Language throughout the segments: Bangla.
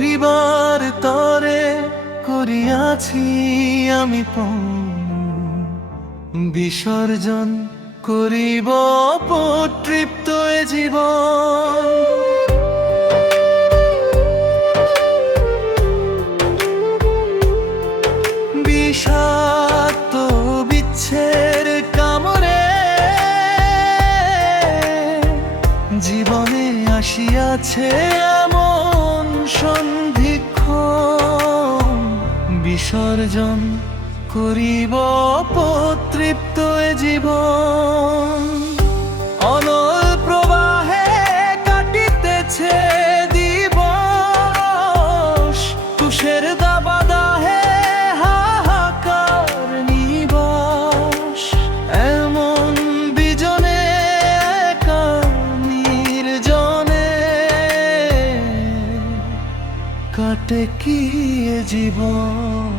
দিবার তরে করিয়াছি আমি বিসর্জন করিব তৃপ্ত এ জীবন। বিষাক্ত বিচ্ছের কামড়ে জীবনে আসিয়াছে সন্ধিক্ষণ বিসর্জন করিব তৃপ্ত এ জীবন। কাটে কি জীবন?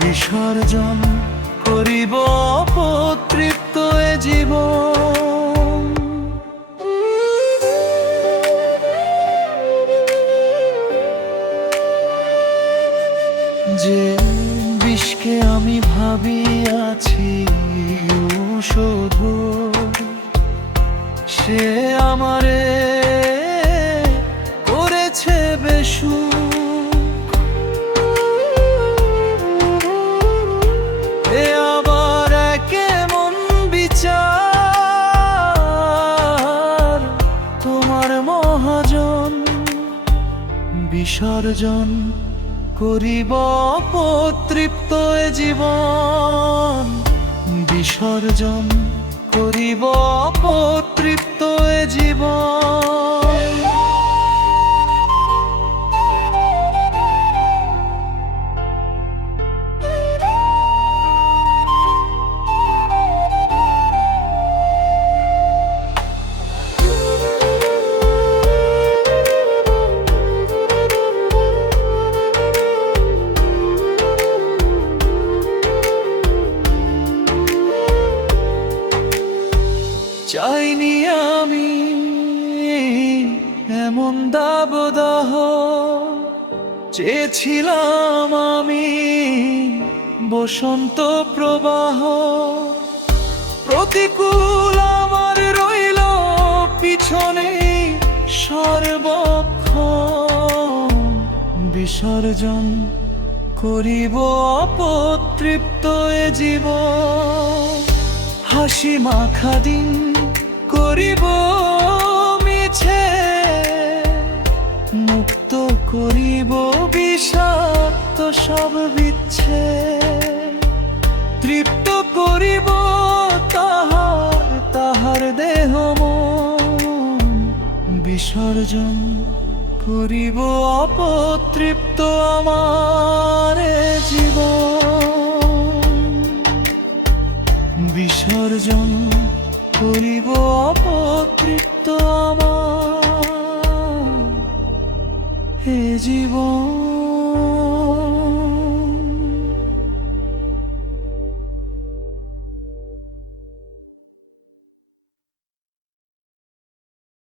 বিসর্জন করিব তৃপ্ত এ জীবন? যে বিষকে আমি ভাবিয়াছি শুধু, সে আমারে বিসর্জন করিব অপতৃপ্ত জীবন। বিসর্জন করিব অপতৃপ্ত জীবন। চাইনি আমি এমন দাবদাহ। চেয়েছিলাম আমি বসন্ত প্রবাহ। প্রতিকূল আমার রইল পিছনে সর্বক্ষ। বিসর্জন করিব অপতৃপ্ত এ জীবন। হাসি মাখা দিন করিব মিছে, মুক্ত করিব বিষাক্ত সব বিচ্ছে। তৃপ্ত করিব তাহার তাহার দেহ বিসর্জন করিব অপতৃপ্ত আমার জীবন। বিসর্জন করিব অপতৃপ্ত আমার। হে জীবন